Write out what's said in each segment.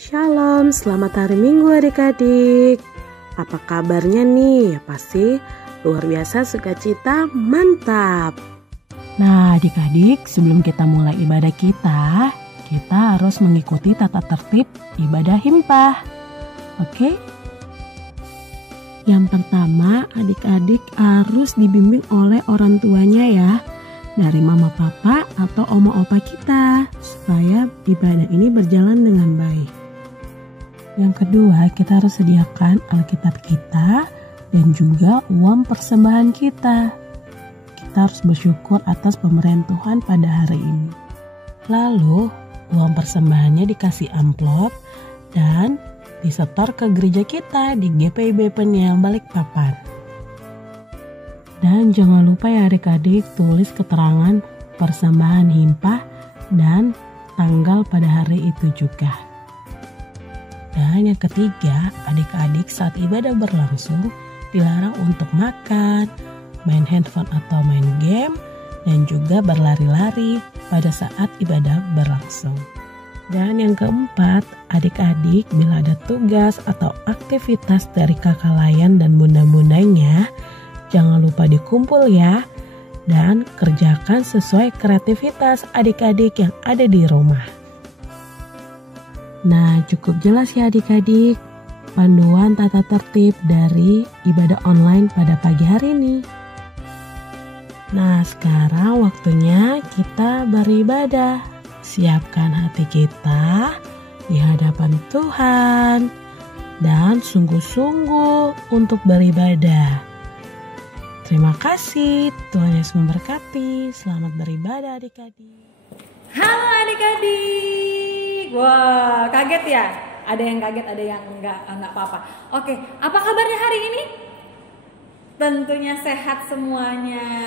Shalom, selamat hari Minggu adik-adik. Apa kabarnya nih? Pasti luar biasa, sukacita, mantap. Nah adik-adik, sebelum kita mulai ibadah kita harus mengikuti tata tertib ibadah himpah. Oke? Yang pertama, adik-adik harus dibimbing oleh orang tuanya ya, dari mama papa atau oma opa kita, supaya ibadah ini berjalan dengan baik. Yang kedua, kita harus sediakan Alkitab kita dan juga uang persembahan kita. Kita harus bersyukur atas pemberian Tuhan pada hari ini. Lalu, uang persembahannya dikasih amplop dan disetor ke gereja kita di GPIB Peniel Balikpapan. Dan jangan lupa ya adik-adik, tulis keterangan persembahan himpah dan tanggal pada hari itu juga. Dan yang ketiga, adik-adik saat ibadah berlangsung dilarang untuk makan, main handphone atau main game, dan juga berlari-lari pada saat ibadah berlangsung. Dan yang keempat, adik-adik bila ada tugas atau aktivitas dari kakak layan dan bunda-bundanya, jangan lupa dikumpul ya, dan kerjakan sesuai kreativitas adik-adik yang ada di rumah. Nah, cukup jelas ya adik-adik panduan tata tertib dari ibadah online pada pagi hari ini. Nah, sekarang waktunya kita beribadah. Siapkan hati kita di hadapan Tuhan dan sungguh-sungguh untuk beribadah. Terima kasih, Tuhan Yesus memberkati. Selamat beribadah adik-adik. Halo adik-adik. Wah, kaget ya? Ada yang kaget, ada yang enggak apa-apa. Oke, apa kabarnya hari ini? Tentunya sehat semuanya.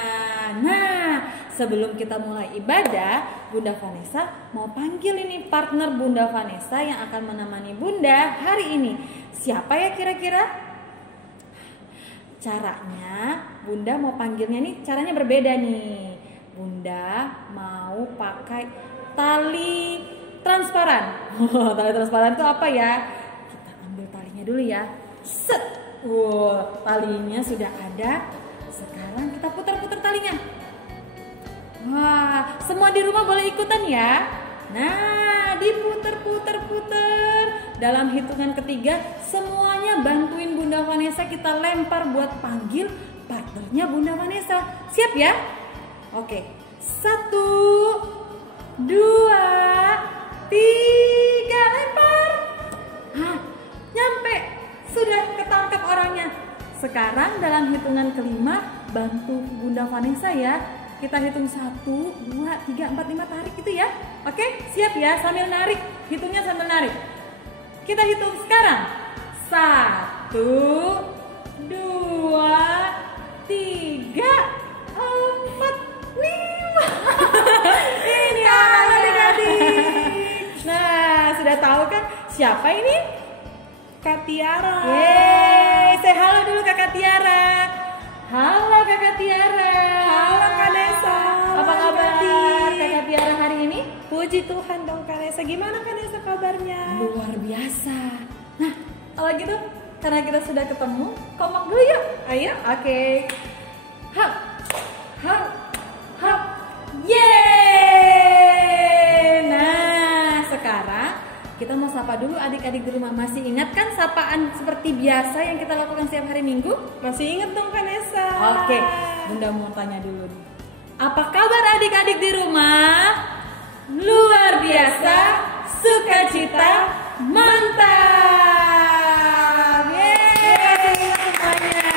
Nah, sebelum kita mulai ibadah, Bunda Vanessa mau panggil ini partner Bunda Vanessa yang akan menemani Bunda hari ini. Siapa ya kira-kira? Caranya, Bunda mau panggilnya nih, caranya berbeda nih. Bunda mau pakai tali transparan. Tali transparan itu apa ya? Kita ambil talinya dulu ya. Set. Talinya sudah ada. Sekarang kita putar-putar talinya. Wah, semua di rumah boleh ikutan ya. Nah, diputer-puter-puter. Dalam hitungan ketiga, semuanya bantuin Bunda Vanessa, kita lempar buat panggil partnernya Bunda Vanessa. Siap ya? Oke. 1, 2, 3, lempar. Hah, nyampe. Sudah ketangkap orangnya. Sekarang dalam hitungan kelima, bantu Bunda Vanessa ya. Kita hitung 1, 2, 3, 4, 5, tarik gitu ya. Oke, siap ya, sambil narik. Hitungnya sambil narik. Kita hitung sekarang. 1, 2, 3, 4, 5. Ini adik-adik. Nah, sudah tahu kan siapa ini? Kak Tiara. Yeay, say halo dulu Kakak Tiara. Halo Kakak Tiara. Halo Kak Nesa. Apa kabar Kakak Tiara hari ini? Puji Tuhan dong Kak Nesa. Gimana Kak Nesa kabarnya? Luar biasa. Nah, kalau gitu karena kita sudah ketemu, kompak dulu yuk. Ayo, oke. Hap, hap, hap. Yeay. Nah, sekarang kita mau sapa dulu adik-adik di rumah. Masih ingat kan sapaan seperti biasa yang kita lakukan setiap hari Minggu? Masih ingat dong Kak Nesa. Oke, Bunda mau tanya dulu nih. Apa kabar adik-adik di rumah? Luar biasa, sukacita, mantap. Yeay semuanya.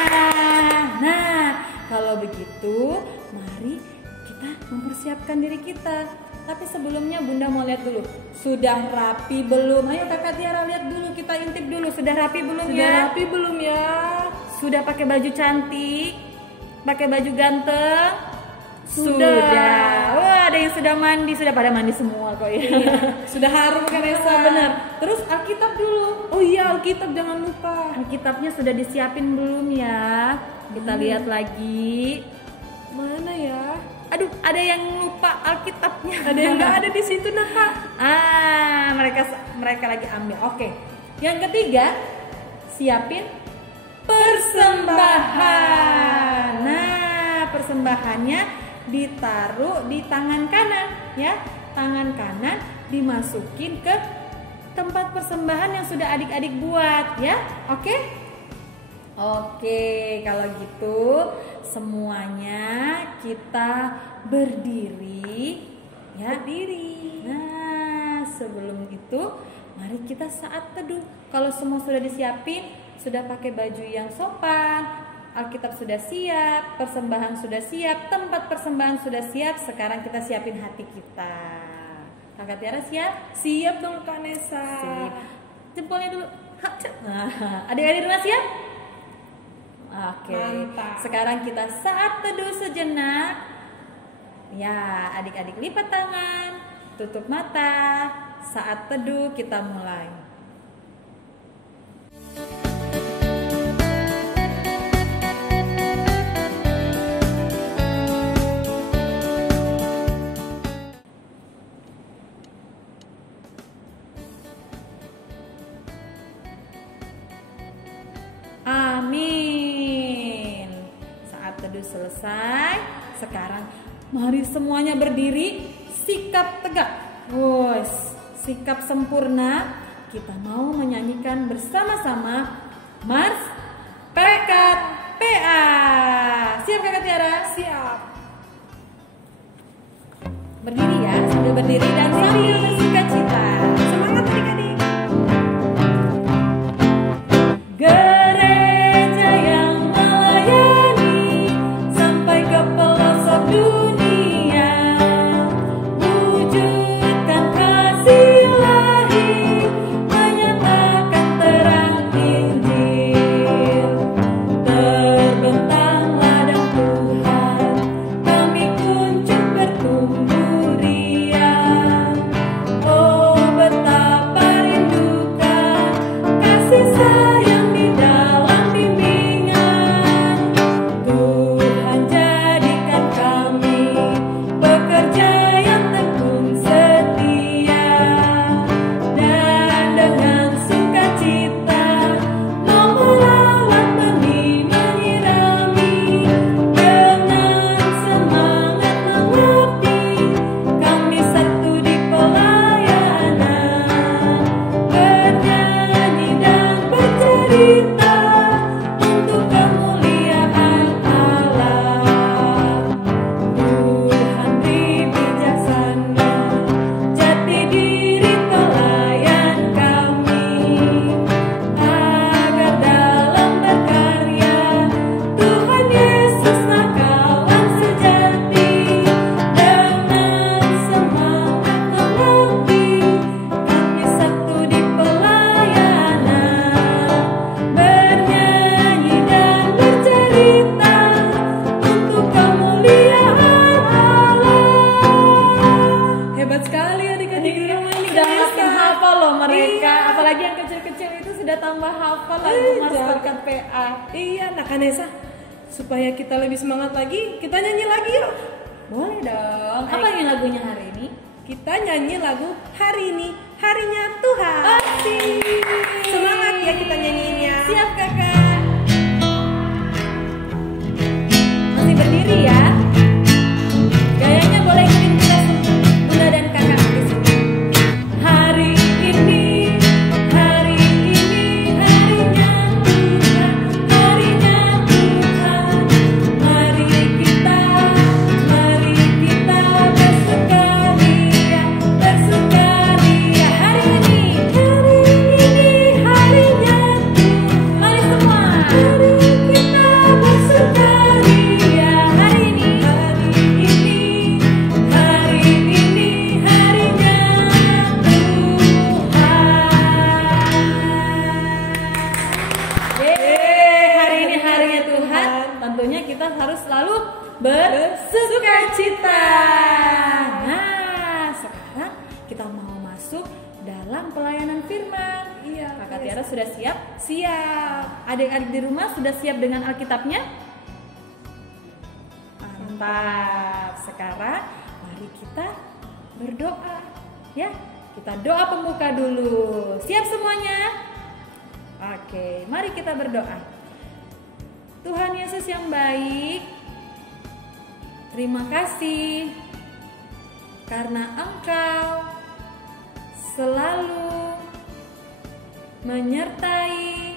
Nah, kalau begitu mari kita mempersiapkan diri kita. Tapi sebelumnya Bunda mau lihat dulu, sudah rapi belum? Ayo Kakak Tiara lihat dulu, kita intip dulu, sudah rapi belum ya? Sudah rapi belum ya? Sudah pakai baju cantik? Pakai baju ganteng? Sudah. Wah, ada yang sudah mandi, sudah pada mandi semua kok ya. Iya. Sudah harum Kak Nesa. Benar. Terus Alkitab dulu. Oh iya, Alkitab jangan lupa. Alkitabnya sudah disiapin belum ya? Kita lihat lagi. Mana ya? Aduh, ada yang lupa Alkitabnya. Ada yang nggak ada di situ nah Kak. Mereka lagi ambil. Oke. Yang ketiga, siapin persembahan. Nah, persembahannya ditaruh di tangan kanan ya. Tangan kanan dimasukin ke tempat persembahan yang sudah adik-adik buat ya. Oke? Oke, kalau gitu semuanya kita berdiri ya. Berdiri. Nah, sebelum itu mari kita saat teduh. Kalau semua sudah disiapin, sudah pakai baju yang sopan, Alkitab sudah siap, persembahan sudah siap, tempat persembahan sudah siap, sekarang kita siapin hati kita. Kakak Tiara siap? Siap dong Kak Nesa. Sip. Jempolnya dulu. Adik-adik rumah siap? Oke. Mantap. Sekarang kita saat teduh sejenak. Ya, adik-adik lipat tangan, tutup mata. Saat teduh kita mulai. Amin. Saat teduh selesai, sekarang mari semuanya berdiri, sikap tegak. Sikap sempurna. Kita mau menyanyikan bersama-sama Mars Pekat PA. Siap Kakak Tiara? Siap. Berdiri ya, sambil berdiri dan sambil bersukacita. Semangat adik-adik. Gereja yang melayani sampai ke pelosok dunia, wujudkan kasih ilahi, menyatakan terang Injil. Terbentang ladang Tuhan, kami kuncup bertumbuh riang. Oh, betapa rindukan kasih sayang di dalam bimbingan. Tuhan jadikan kami pekerja yang tekun setia, dan dengan sukacita mau melawat benih menyirami. Dengan semangat mengabdi, kami satu di pelayanan, bernyanyi dan bercerita untuk kemuliaan Allah. Tuhan beri bijaksana, jati diri pelayan kami, agar dalam berkarya Tuhan Yesuslah kawan sejati. Dengan semangat mengabdi, kami satu di pelayanan, bernyanyi dan bercerita untuk kemuliaan Allah. Hebat sekali adik-adik di rumah ini. Sudah Kak makin Nesa. hafal loh mereka, Iya. apalagi yang kecil-kecil itu sudah tambah hafal lagu Mars Iya. Berkat PA. Iya, nah Kak Nesa, supaya kita lebih semangat lagi, kita nyanyi lagi yuk. Boleh dong. Apa yang lagunya hari ini? Kita nyanyi lagu Hari Ini, Harinya Tuhan. Asik. Semangat ya kita nyanyiinnya. Siap kakak. Masih berdiri ya. Gayanya boleh ikutin kita Bunda dan kakak di sini. Hari ini harinya Tuhan, harinya Tuhan. Mari kita bersukaria, bersukaria. Hari ini harinya Tuhan. Mari semua. Mari kita bersukaria. Hari ini harinya Tuhan. Hari ini harinya Tuhan. Tentunya kita harus selalu bersukacita. Nah, sekarang kita mau masuk dalam pelayanan firman. Iya, Kakak Tiara sudah siap? Siap. Adik-adik di rumah sudah siap dengan Alkitabnya? Mantap. Sekarang mari kita berdoa ya. Kita doa pembuka dulu. Siap semuanya? Oke, mari kita berdoa. Tuhan Yesus yang baik, terima kasih karena Engkau selalu menyertai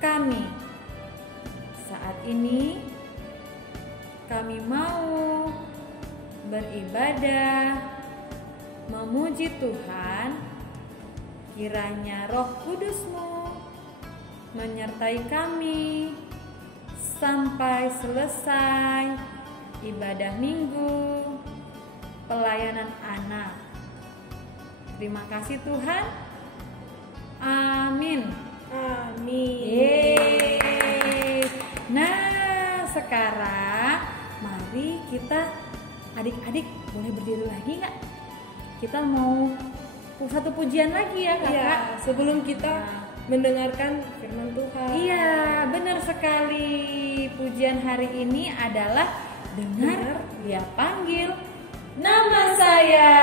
kami. Saat ini kami mau beribadah, memuji Tuhan. Kiranya Roh Kudus-Mu menyertai kami sampai selesai ibadah minggu pelayanan anak. Terima kasih Tuhan. Amin. Amin. Yeay. Nah, sekarang mari kita adik-adik boleh berdiri lagi nggak? Kita mau satu pujian lagi ya kakak. Iya, sebelum kita mendengarkan firman Tuhan. Iya, benar sekali. Pujian hari ini adalah dengar dia panggil nama saya.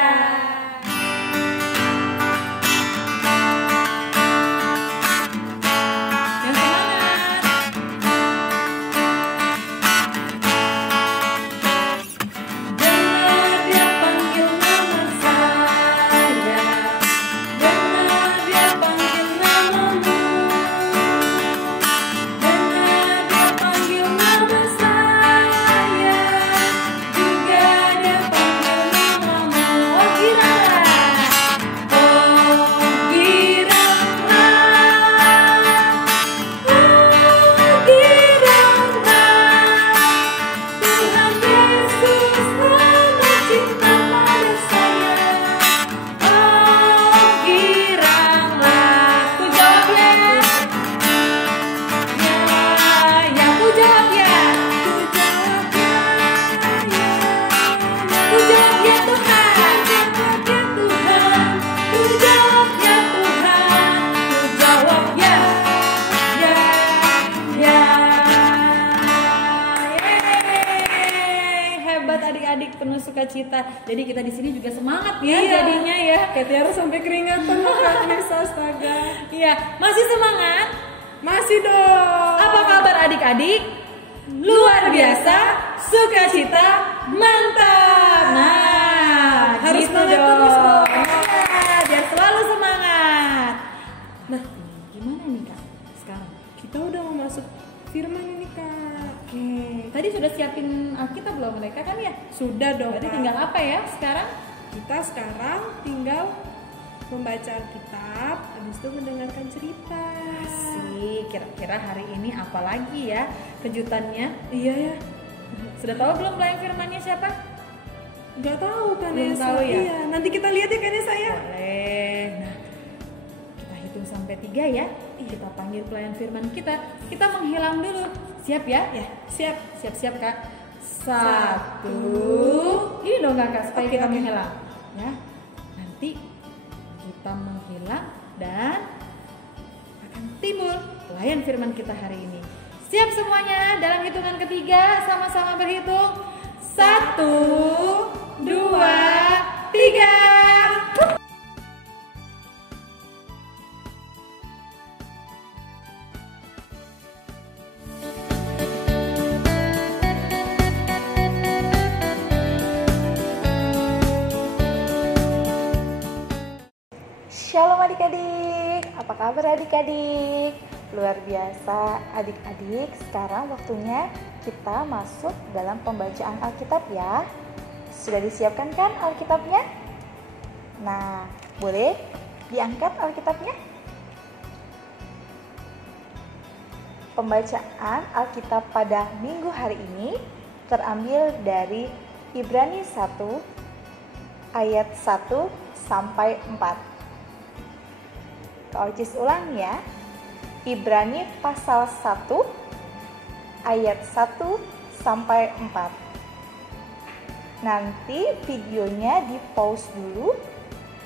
Penuh sukacita. Jadi kita di sini juga semangat ya jadinya ya. Kayak Tiara sampai keringatan Kak Nesa, astaga. Iya, masih semangat? Masih dong. Apa kabar adik-adik? Luar biasa, sukacita, mantap. Nah, harus gitu semangat dong. terus dong. Ya, biar selalu semangat. Nah, gimana nih Kak sekarang? Kita udah mau masuk firman ini Kak. Oke, tadi sudah siapin Alkitab belum mereka kan ya? Sudah dong. Berarti Kak. tinggal apa ya sekarang? Kita sekarang tinggal membaca Alkitab, habis itu mendengarkan cerita. Asik, kira-kira hari ini apa lagi ya kejutannya? Iya ya. Sudah tahu belum pelayan firmannya siapa? Gak tahu kan Belum Nesa. tahu ya? Iya, nanti kita lihat ya kan Nesa ya. Boleh. Nah, kita hitung sampai 3 ya. Kita panggil pelayan firman kita. Kita menghilang dulu. Siap ya? Ya, siap. Siap-siap Kak. 1. Ini dong Kakak supaya kita menghilang. Ya. Nanti kita menghilang dan akan timbul pelayan firman kita hari ini. Siap semuanya? Dalam hitungan ketiga sama-sama berhitung. 1, 2, 3. Shalom adik-adik, apa kabar adik-adik? Luar biasa adik-adik, sekarang waktunya kita masuk dalam pembacaan Alkitab ya. Sudah disiapkan kan Alkitabnya? Nah, boleh diangkat Alkitabnya? Pembacaan Alkitab pada minggu hari ini terambil dari Ibrani 1 ayat 1 sampai 4. Kak Ocis ulang ya. Ibrani pasal 1 ayat 1 sampai 4. Nanti videonya di pause dulu.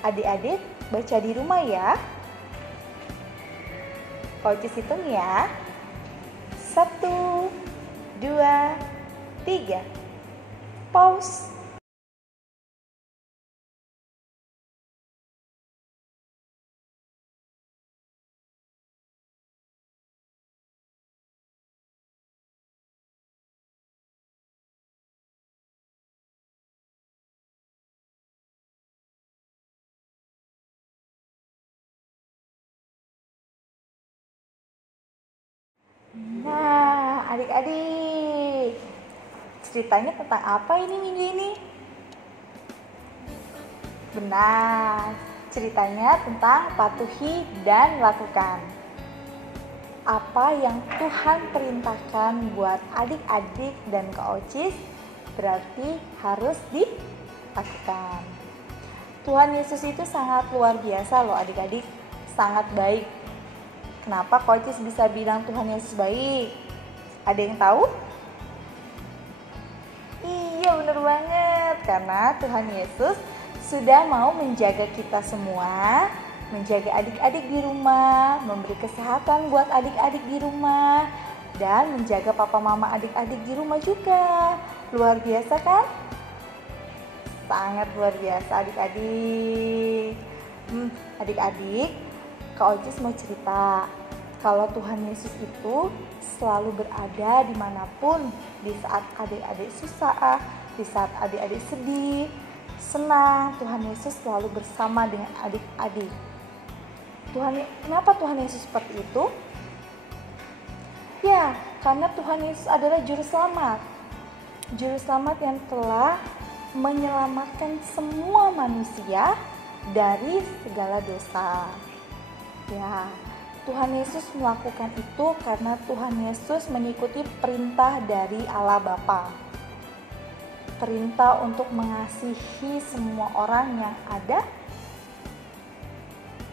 Adik-adik baca di rumah ya. Kak Ocis hitung ya. 1, 2, 3. pause. Nah, adik-adik, ceritanya tentang apa ini minggu ini? Benar, ceritanya tentang patuhi dan lakukan. Apa yang Tuhan perintahkan buat adik-adik dan Kak Ocis berarti harus dilakukan. Tuhan Yesus itu sangat luar biasa loh adik-adik, sangat baik. Kenapa Kak Ocis bisa bilang Tuhan Yesus baik? Ada yang tahu? Iya, bener banget. Karena Tuhan Yesus sudah mau menjaga kita semua, menjaga adik-adik di rumah, memberi kesehatan buat adik-adik di rumah, dan menjaga papa mama adik-adik di rumah juga. Luar biasa kan? Sangat luar biasa adik-adik. Adik-adik, Kak Ocis mau cerita kalau Tuhan Yesus itu selalu berada dimanapun, di saat adik-adik susah, di saat adik-adik sedih, senang, Tuhan Yesus selalu bersama dengan adik-adik. Kenapa Tuhan Yesus seperti itu? Ya, karena Tuhan Yesus adalah juru selamat. Juru selamat yang telah menyelamatkan semua manusia dari segala dosa. Ya, Tuhan Yesus melakukan itu karena Tuhan Yesus mengikuti perintah dari Allah Bapa. Perintah untuk mengasihi semua orang yang ada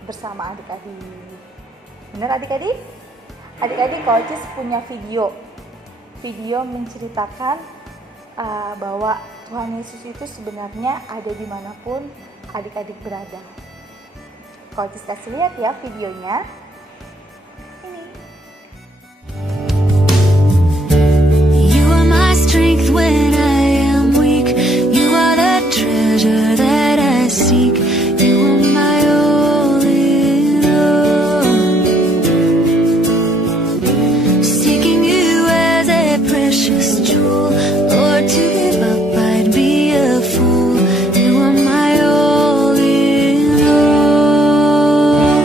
bersama adik-adik. Benar adik-adik? Adik-adik, Kak Ocis punya video menceritakan bahwa Tuhan Yesus itu sebenarnya ada dimanapun adik-adik berada. Kak Ocis kasih lihat ya videonya. Ini. You are my strength when I am weak. You are the treasure that I seek. You are my all in all. Seeking you as a precious jewel, Lord, to give up I'd be a fool. You are my all in all.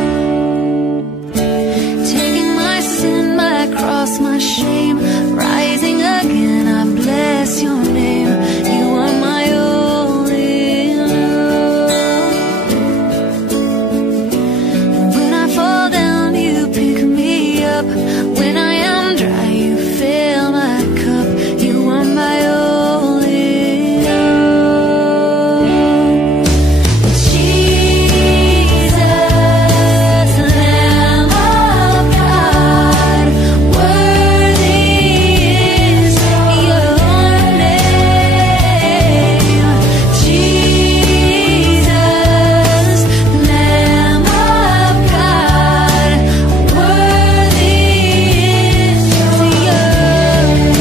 Taking my sin, my cross, my shame, rising again, I bless your name. You are my all in all. When I fall down, you pick me up. When I am dry, you fill my cup. You are my all in all. Jesus, Lamb of God, worthy is your name. Jesus, Lamb of God, worthy is your name.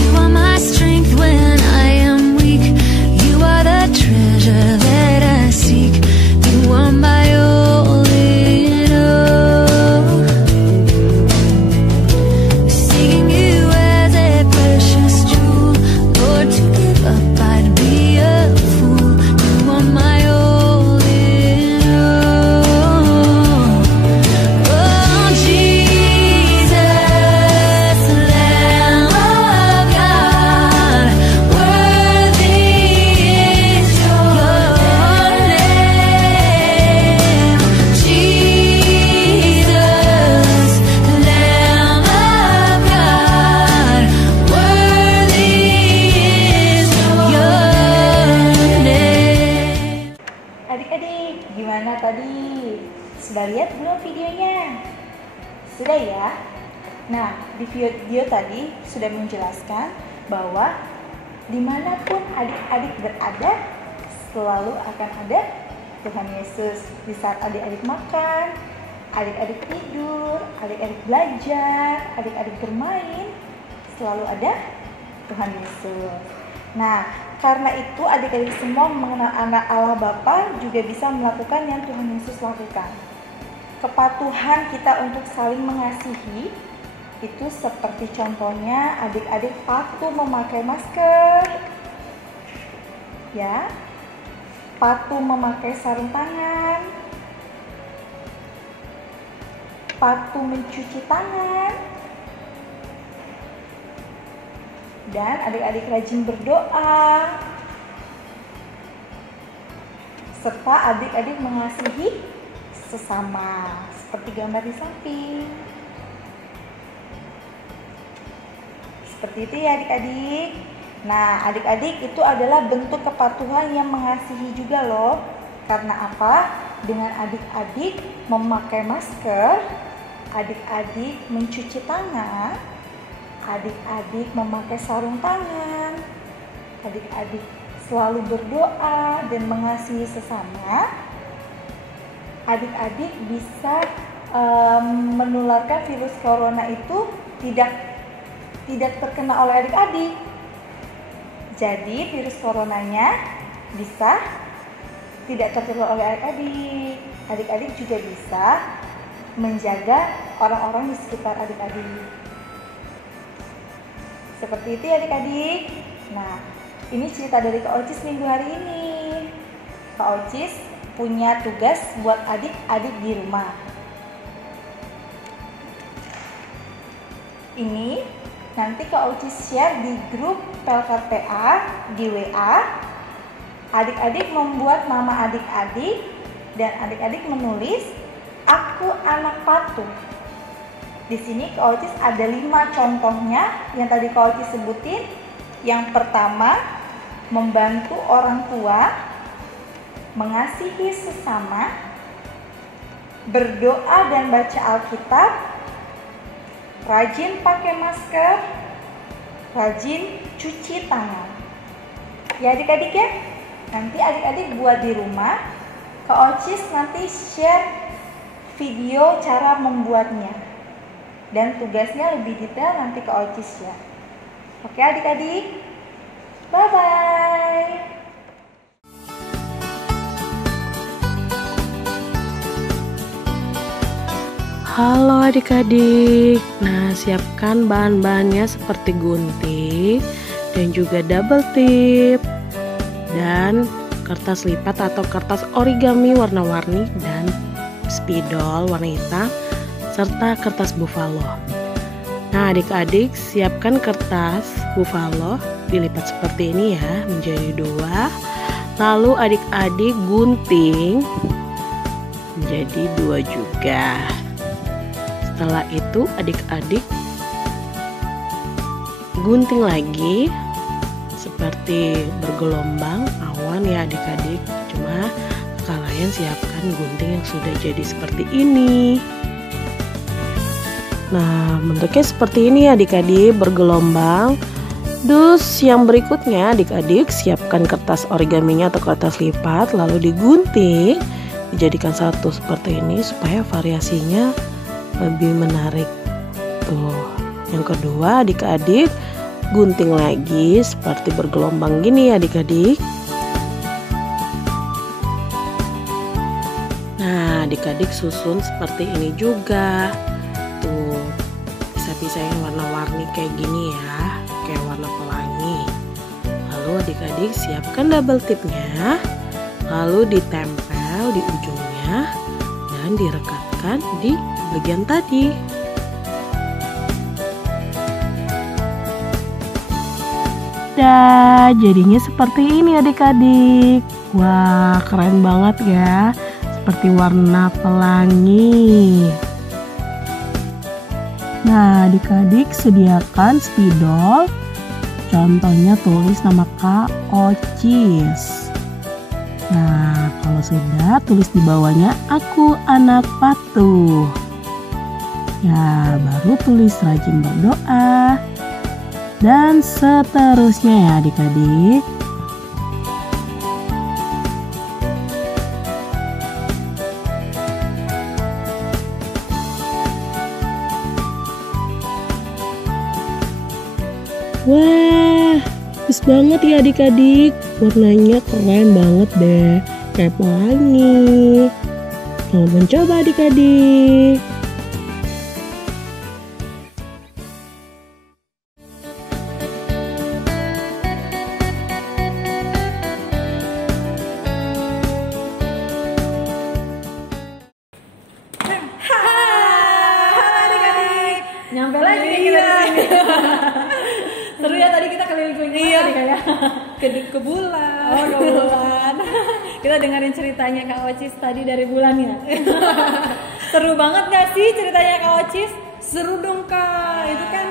You are my strength when I am weak. You are the treasure that I seek. You are my all in all. Seeking you as a precious jewel, Lord, to give up I'd be a fool. You are my all in all. Oh, Jesus, Lamb of God, worthy is your name. Jesus, Lamb of God, worthy is your name. Adik-adik, gimana tadi? Sudah lihat belum videonya? Sudah ya? Nah, di video tadi sudah menjelaskan bahwa dimanapun adik-adik berada, selalu akan ada Tuhan Yesus. Di saat adik-adik makan, adik-adik tidur, adik-adik belajar, adik-adik bermain, selalu ada Tuhan Yesus. Nah, karena itu adik-adik semua mengenal anak Allah Bapa juga bisa melakukan yang Tuhan Yesus lakukan. Kepatuhan kita untuk saling mengasihi itu seperti contohnya adik-adik patuh memakai masker, ya, patuh memakai sarung tangan, patuh mencuci tangan, dan adik-adik rajin berdoa, serta adik-adik mengasihi sesama seperti gambar di samping. Seperti itu ya adik-adik. Nah, adik-adik itu adalah bentuk kepatuhan yang mengasihi juga loh. Karena apa? Dengan adik-adik memakai masker, adik-adik mencuci tangan, adik-adik memakai sarung tangan, adik-adik selalu berdoa dan mengasihi sesama, adik-adik bisa menularkan virus corona itu tidak terkena oleh adik-adik. Jadi virus coronanya bisa tidak tertular oleh adik-adik. Adik-adik juga bisa menjaga orang-orang di sekitar adik-adik. Seperti itu ya adik-adik. Nah, ini cerita dari Kak Ocis minggu hari ini. Kak Ocis punya tugas buat adik-adik di rumah. Ini nanti Kak Ocis share di grup PLKPA di WA. Adik-adik membuat nama adik-adik dan adik-adik menulis aku anak patuh. Di sini Kak Ocis ada 5 contohnya yang tadi Kak Ocis sebutin. Yang pertama, membantu orang tua, mengasihi sesama, berdoa dan baca Alkitab, rajin pakai masker, rajin cuci tangan. Ya adik-adik ya, nanti adik-adik buat di rumah. Kak Ocis nanti share video cara membuatnya. Dan tugasnya lebih detail nanti Kak Ocis ya. Oke adik-adik, bye-bye. Halo adik-adik. Nah, siapkan bahan-bahannya seperti gunting dan juga double tip dan kertas lipat atau kertas origami warna-warni dan spidol warna hitam serta kertas buffalo. Nah, adik-adik siapkan kertas buffalo dilipat seperti ini ya, menjadi 2. Lalu adik-adik gunting menjadi 2 juga. Setelah itu adik-adik gunting lagi seperti bergelombang awan ya adik-adik. Cuma kalian siapkan gunting yang sudah jadi seperti ini. Nah, bentuknya seperti ini adik-adik, bergelombang. Terus yang berikutnya adik-adik siapkan kertas origaminya atau kertas lipat, lalu digunting dijadikan satu seperti ini supaya variasinya lebih menarik. Tuh. Yang kedua adik-adik gunting lagi seperti bergelombang gini ya adik-adik. Nah, adik-adik susun seperti ini juga. Tuh, bisa-bisain warna-warni kayak gini ya, kayak warna pelangi. Lalu adik-adik siapkan double tipnya, lalu ditempel di ujungnya dan direkatkan di bagian tadi. Dah, jadinya seperti ini adik-adik. Wah, keren banget ya, seperti warna pelangi. Nah, adik-adik sediakan spidol. Contohnya tulis nama Kak Ocis. Nah, kalau sudah tulis di bawahnya aku anak patuh. Ya, baru tulis rajin berdoa. Dan seterusnya ya adik-adik. Wah, bagus banget ya adik-adik. Warnanya keren banget deh, kayak pelangi. Selamat mencoba adik-adik. Halo adik-adik, nyampe lagi nih kita di sini. Seru ya tadi kita keliling-keliling tadi kayak Ke bulan. oh ke bulan. Kita dengerin ceritanya Kak Ocis tadi dari bulan ya. Seru banget gak sih ceritanya Kak Ocis? Seru dong Kak. Itu kan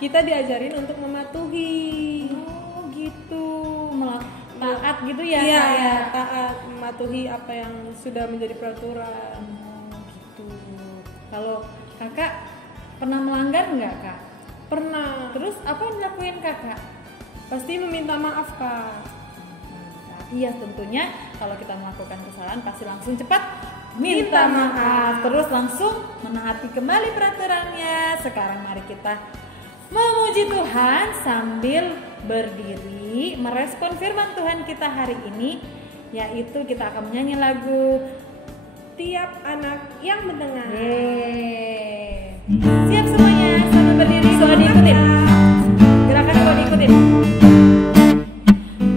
kita diajarin untuk mematuhi. Oh gitu, taat gitu ya Iya, Kak ya? taat mematuhi apa yang sudah menjadi peraturan. Oh gitu. Kalau kakak pernah melanggar nggak Kak? Pernah. Terus apa yang dilakuin kakak? Pasti meminta maaf Kak. Nah, iya tentunya kalau kita melakukan kesalahan pasti langsung cepat minta maaf, terus langsung menaati kembali peraturannya. Sekarang mari kita memuji Tuhan sambil berdiri merespon firman Tuhan kita hari ini, yaitu kita akan menyanyi lagu Tiap anak yang mendengar. Yeay. Siap semuanya, sambil berdiri kalau diikutin. Gerakan kalau diikutin.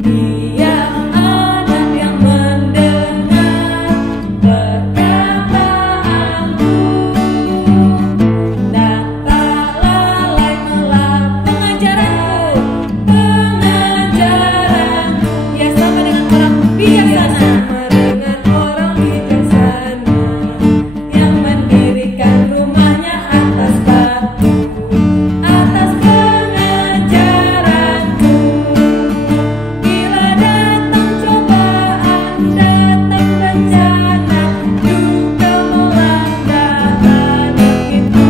Tiap anak yang mendengar perkataanku dan tak lalai melak pengajaranku, ya sama dengan orang bijaksana. Dengan orang bijaksana Yang mendirikan rumahnya atas batu, atas pengajaranku. Bila datang cobaan, datang bencana, duka melanda anak itu.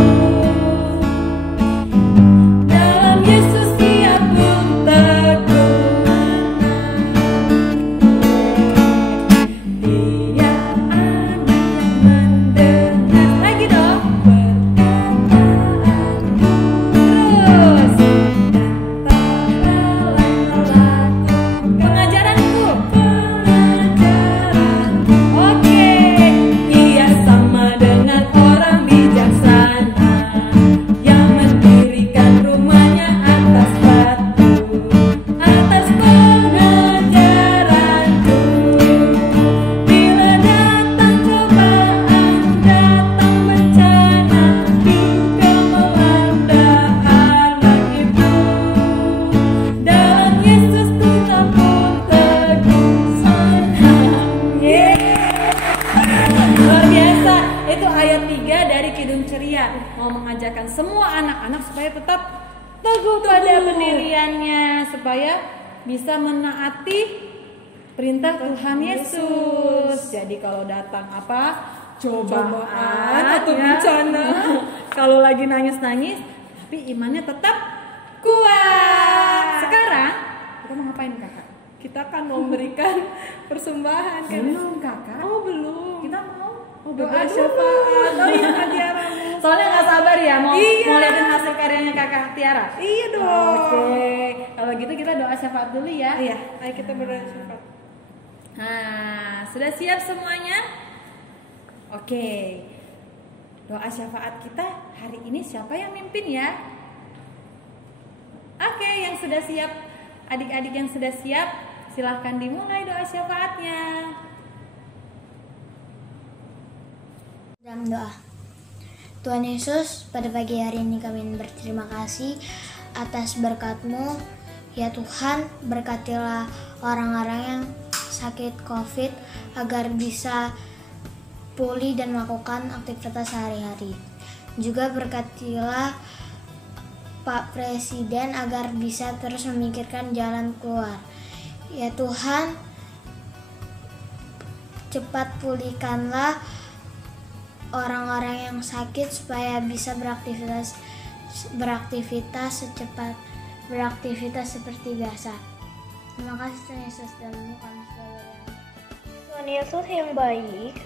Dalam Yesus dia pun teguh. Dia anak yang mendengar. Lagi dong. Terus. Tak lalai melakukan pengajaranku. Oke. Ia sama dengan orang bijaksana yang mendirikan rumahnya atas batu, atas pengajaranku. Bila datang cobaan, datang bencana, duka melanda anak itu. Dalam Yesus kita pun teguh senang. Luar biasa, itu ayat 3 dari Kidung Ceria. Mau mengajarkan semua anak-anak supaya tetap teguh pada pendiriannya, supaya bisa menaati perintah Tuhan Yesus. Jadi kalau datang apa? Cobaan atau bencana. Kalau lagi nangis-nangis, tapi imannya tetap kuat. Sekarang kita mau ngapain kakak? kita akan memberikan persembahan kan? Belum kakak. Oh belum. Kita mau Doa syafaat. Oh iya Kak Tiara. Soalnya nggak sabar ya mau Iya. mau liatin hasil karyanya kakak Tiara. Iya dong. Oke, kalau gitu kita doa syafaat dulu ya. Iya, ayo kita berdoa syafaat. Nah, sudah siap semuanya? Oke. Doa syafaat kita hari ini siapa yang mimpin ya? Oke, yang sudah siap, adik-adik yang sudah siap, silahkan dimulai doa syafaatnya. Dalam doa. Tuhan Yesus, pada pagi hari ini kami berterima kasih atas berkat-Mu. Ya Tuhan, berkatilah orang-orang yang sakit COVID agar bisa pulih dan melakukan aktivitas sehari-hari. Juga berkatilah Pak Presiden agar bisa terus memikirkan jalan keluar. Ya Tuhan, cepat pulihkanlah orang-orang yang sakit supaya bisa beraktivitas seperti biasa. Terima kasih Tuhan Yesus, dalam-Mu kami sudah berdoa. Tuhan Yesus yang baik,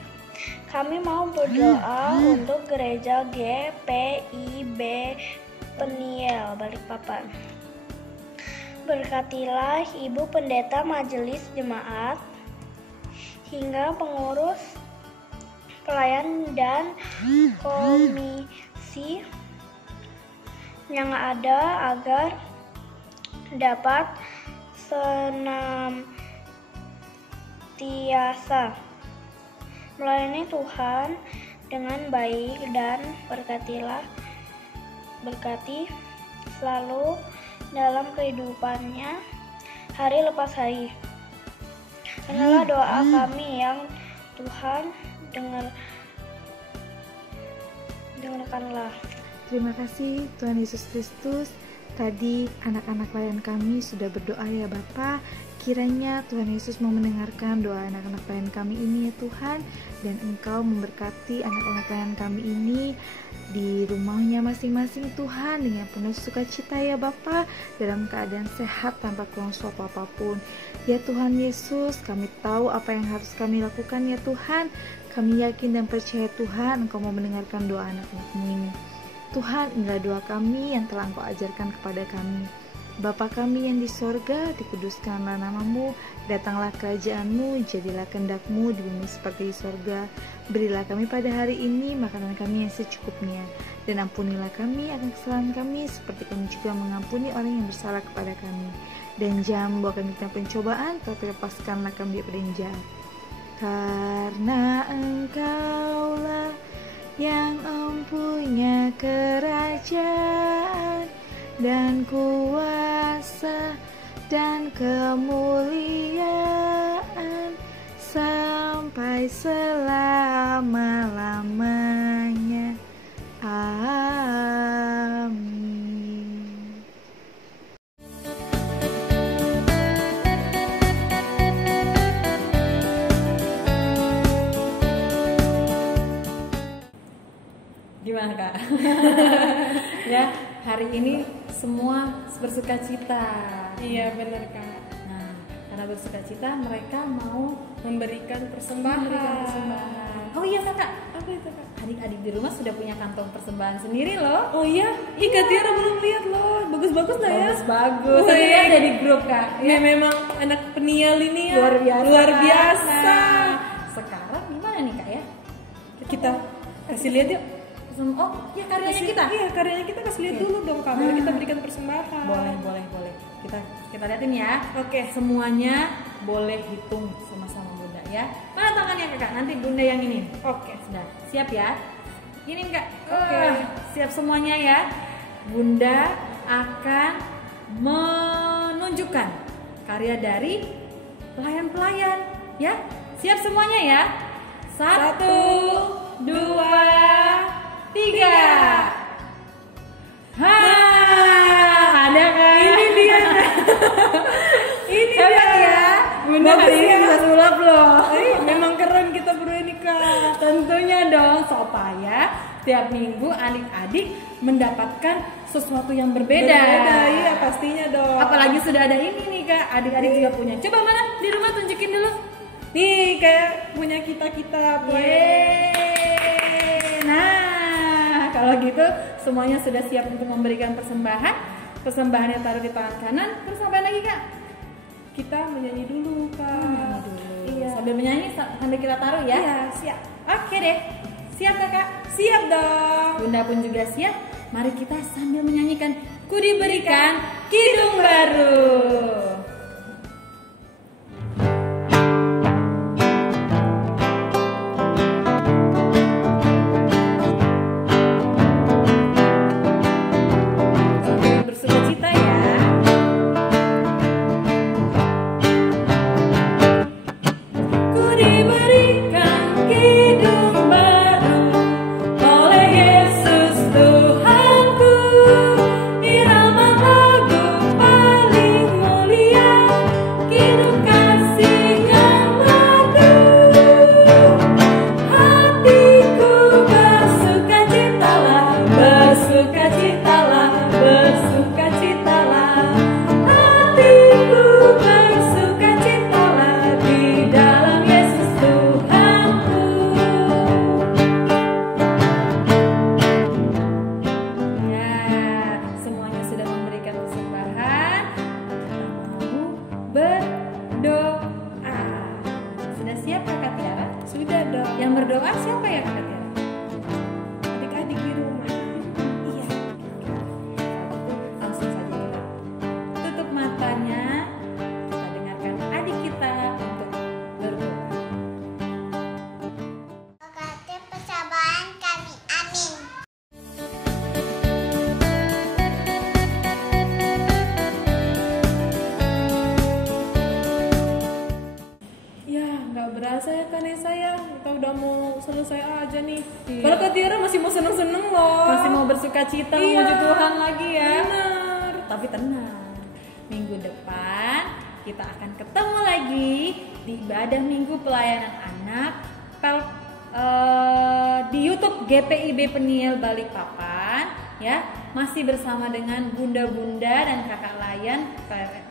kami mau berdoa untuk gereja GPIB Peniel Balikpapan. berkatilah Ibu Pendeta Majelis Jemaat hingga pengurus pelayan dan komisi yang ada agar dapat senantiasa melayani Tuhan dengan baik dan berkati selalu dalam kehidupannya hari lepas hari. Inilah doa kami yang Tuhan dengarkanlah. Terima kasih Tuhan Yesus Kristus. Tadi anak-anak pelayan kami sudah berdoa ya Bapa. Kiranya Tuhan Yesus mau mendengarkan doa anak-anak pelayan kami ini ya Tuhan. Dan Engkau memberkati anak-anak pelayan kami ini di rumahnya masing-masing Tuhan dengan penuh sukacita ya Bapa, dalam keadaan sehat tanpa kurang suatu apapun. Ya Tuhan Yesus, kami tahu apa yang harus kami lakukan ya Tuhan. Kami yakin dan percaya Tuhan Engkau mau mendengarkan doa anak-anak-Mu ini. Tuhan, inilah doa kami yang telah Engkau ajarkan kepada kami. Bapa kami yang di sorga, dikuduskanlah nama-Mu, datanglah kerajaan-Mu, jadilah kehendak-Mu di bumi seperti di sorga. Berilah kami pada hari ini makanan kami yang secukupnya, dan ampunilah kami akan kesalahan kami, seperti kami juga mengampuni orang yang bersalah kepada kami. Dan jangan membawa kami ke dalam pencobaan, tetapi lepaskanlah kami dari yang jahat. Karena Engkaulah yang mempunyai kerajaan dan kuasa dan kemuliaan sampai selama-lamanya. Amin. Gimana Kak? Ya, hari ini semua bersuka cita. Iya benar Kak. Nah, karena bersuka cita mereka mau Memberikan persembahan. Oh iya Kakak, Apa itu Kak? adik-adik di rumah sudah punya kantong persembahan sendiri loh. Oh iya, Kak Tiara belum lihat loh. Bagus-bagus lah ya. Bagus. Oh, Saya iya. ada di grup Kak. Ya, memang anak penial ini ya. Luar biasa. Nah, Sekarang gimana nih Kak ya? kita kasih lihat yuk. Oh, ya karyanya kita. Iya, karyanya kita kasih lihat dulu dong Kak. Baru kita berikan persembahan. Boleh. Kita liatin ya. Oke. Semuanya boleh hitung sama-sama Bunda ya. Mana tangannya Kakak? Nanti Bunda yang ini. Oke. Sudah, siap ya? Ini Kak. Oke. Siap semuanya ya. Bunda akan menunjukkan karya dari pelayan-pelayan ya. Siap semuanya ya. 1, 2, 3. Ada kan? Ini dia. Ini hebat dia. Ya. Bunda hari ini bisa sulap loh. Memang keren kita berdua ini Kak. Tentunya dong, supaya setiap minggu adik-adik mendapatkan sesuatu yang berbeda. Iya pastinya dong. Apalagi sudah ada ini nih Kak, adik-adik juga punya. Coba mana di rumah tunjukin dulu. Nih kayak punya kita. Yeay. Nah, kalau gitu semuanya sudah siap untuk memberikan persembahan. Persembahannya taruh di tangan kanan. Terus apa lagi Kak? Kita menyanyi dulu Kak. Iya. Sambil menyanyi sambil kita taruh ya. Iya siap. Oke deh. Siap Kakak? Siap dong. Bunda pun juga siap. Mari kita sambil menyanyikan Ku Diberikan Kidung Baru. Sambil bersukacita ya. Ku diberikan kidung baru oleh Yesus Tuhanku, irama lagu paling mulia. Kalau Kak Tiara masih mau seneng-seneng loh. Masih mau bersuka cita Iya. memuji Tuhan lagi ya. Benar. Tapi tenang, minggu depan kita akan ketemu lagi di ibadah minggu pelayanan anak di YouTube GPIB Peniel Balikpapan ya, masih bersama dengan bunda-bunda dan kakak layan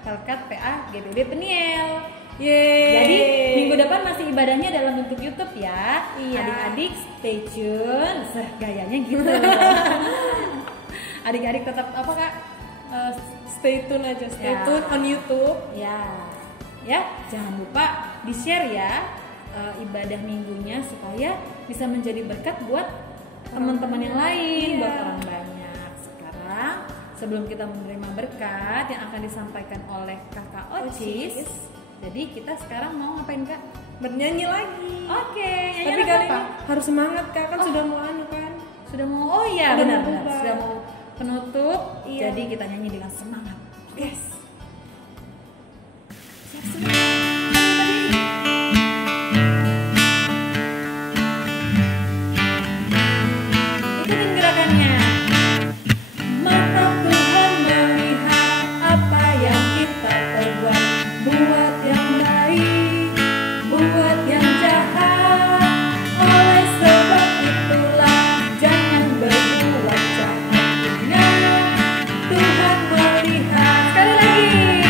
Pelkat PA GPIB Peniel. Yeay. Jadi minggu depan masih ibadahnya dalam bentuk YouTube ya. Iya. Adik-adik stay tune. Gayanya gitu. Adik-adik tetap apa Kak? Stay tune aja, stay Ya. tune on YouTube. Ya, jangan lupa di-share ya ibadah minggunya supaya bisa menjadi berkat buat teman-teman yang lain, buat orang banyak. Sekarang sebelum kita menerima berkat yang akan disampaikan oleh Kakak Ocis, jadi kita sekarang mau ngapain Kak? Bernyanyi lagi. Oke, nyanyi Tapi lagu kali apa? ini harus semangat Kak, kan sudah mau anu kan. Sudah mau, oh iya Udah benar, mau bubar. sudah mau penutup. Iya. Jadi kita nyanyi dengan semangat. Yes. Ikutin gerakannya. Mata Tuhan melihat apa yang kita perbuat, buat yang baik, buat yang jahat. Oleh sebab itulah jangan berbuat jahat. Ingat, Tuhan melihat. Sekali lagi.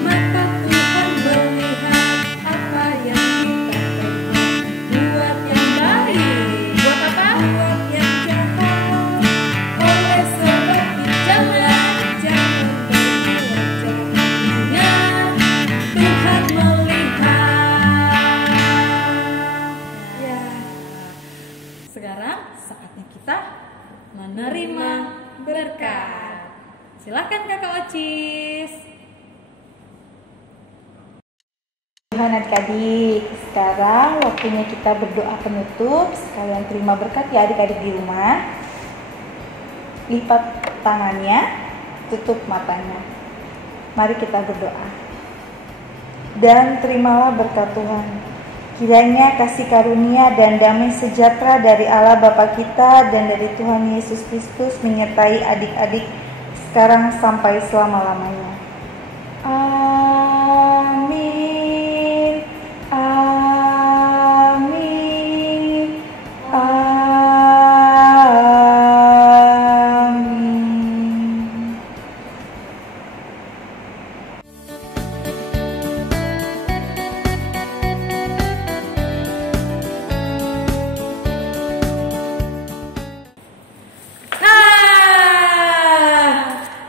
Mata Tuhan melihat apa yang kita perbuat, buat yang baik. Buat apa? Buat yang jahat. Oleh sebab itu jangan berbuat jahat. Ingat, Tuhan melihat. Ya. Sekarang saatnya kita menerima berkat. Silakan Kakak Ocis. Tuhan adik-adik, sekarang waktunya kita berdoa penutup. Sekalian terima berkat ya adik-adik di rumah. Lipat tangannya, tutup matanya. Mari kita berdoa. Dan terimalah berkat Tuhan. Kiranya kasih karunia dan damai sejahtera dari Allah Bapa kita dan dari Tuhan Yesus Kristus menyertai adik-adik sekarang sampai selama-lamanya. Amin. Amin. Amin. Nah,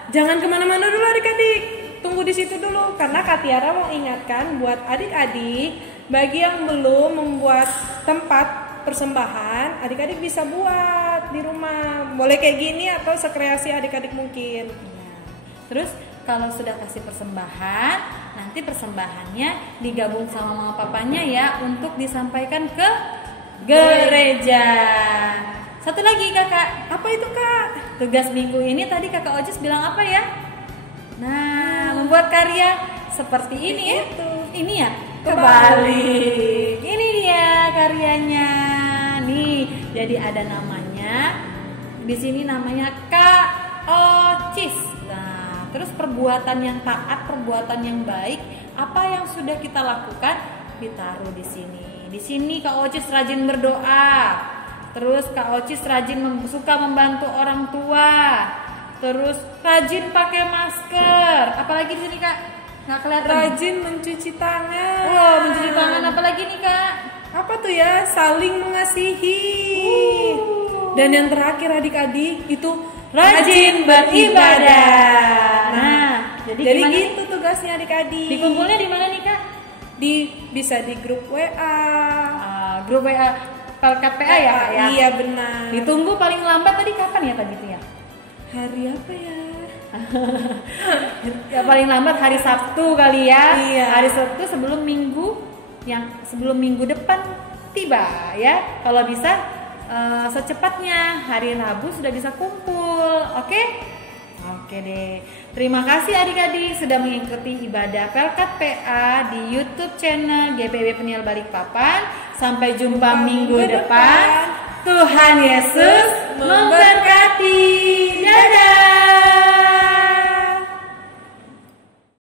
jangan kemana-mana dulu adik-adik. Tunggu di situ dulu karena Kak Tiara mau ingatkan buat adik-adik bagi yang belum membuat tempat persembahan, adik-adik bisa buat di rumah. Boleh kayak gini atau sekreasi adik-adik mungkin. Terus kalau sudah kasih persembahan, nanti persembahannya digabung sama mama papanya ya untuk disampaikan ke gereja. Satu lagi Kakak, Apa itu Kak? tugas minggu ini tadi Kakak Ocis bilang apa ya? Nah, membuat karya seperti ini ya. Ini ya, kebalik. Ini dia karyanya. Nih, jadi ada namanya. Di sini namanya Kak Ocis. Nah, terus perbuatan yang taat, perbuatan yang baik, apa yang sudah kita lakukan ditaruh di sini. Di sini Kak Ocis rajin berdoa. Terus Kak Ocis rajin suka membantu orang tua. Terus rajin pakai masker. Apalagi di sini Kak? Nggak kelihatan. Rajin mencuci tangan. Wow, mencuci tangan. Apalagi nih Kak? Apa tuh ya? Saling mengasihi. Dan yang terakhir adik-adik itu Rajin beribadah. Nah, jadi gimana? gitu tugasnya adik-adik. Dikumpulnya di mana nih Kak? Bisa di grup WA. Grup WA Pelkat PA ya Kak ya? Iya benar. Ditunggu paling lambat tadi kapan ya Kak gitu ya? Hari apa ya? Ya paling lambat hari Sabtu kali ya. Iya. Hari Sabtu sebelum minggu depan tiba ya. Kalau bisa secepatnya hari Rabu sudah bisa kumpul. Oke? Oke deh. Terima kasih adik-adik sudah mengikuti ibadah Pelkat PA di YouTube channel GPB Peniel Balikpapan. Sampai jumpa minggu depan. Tuhan Yesus memberkati. Dadah.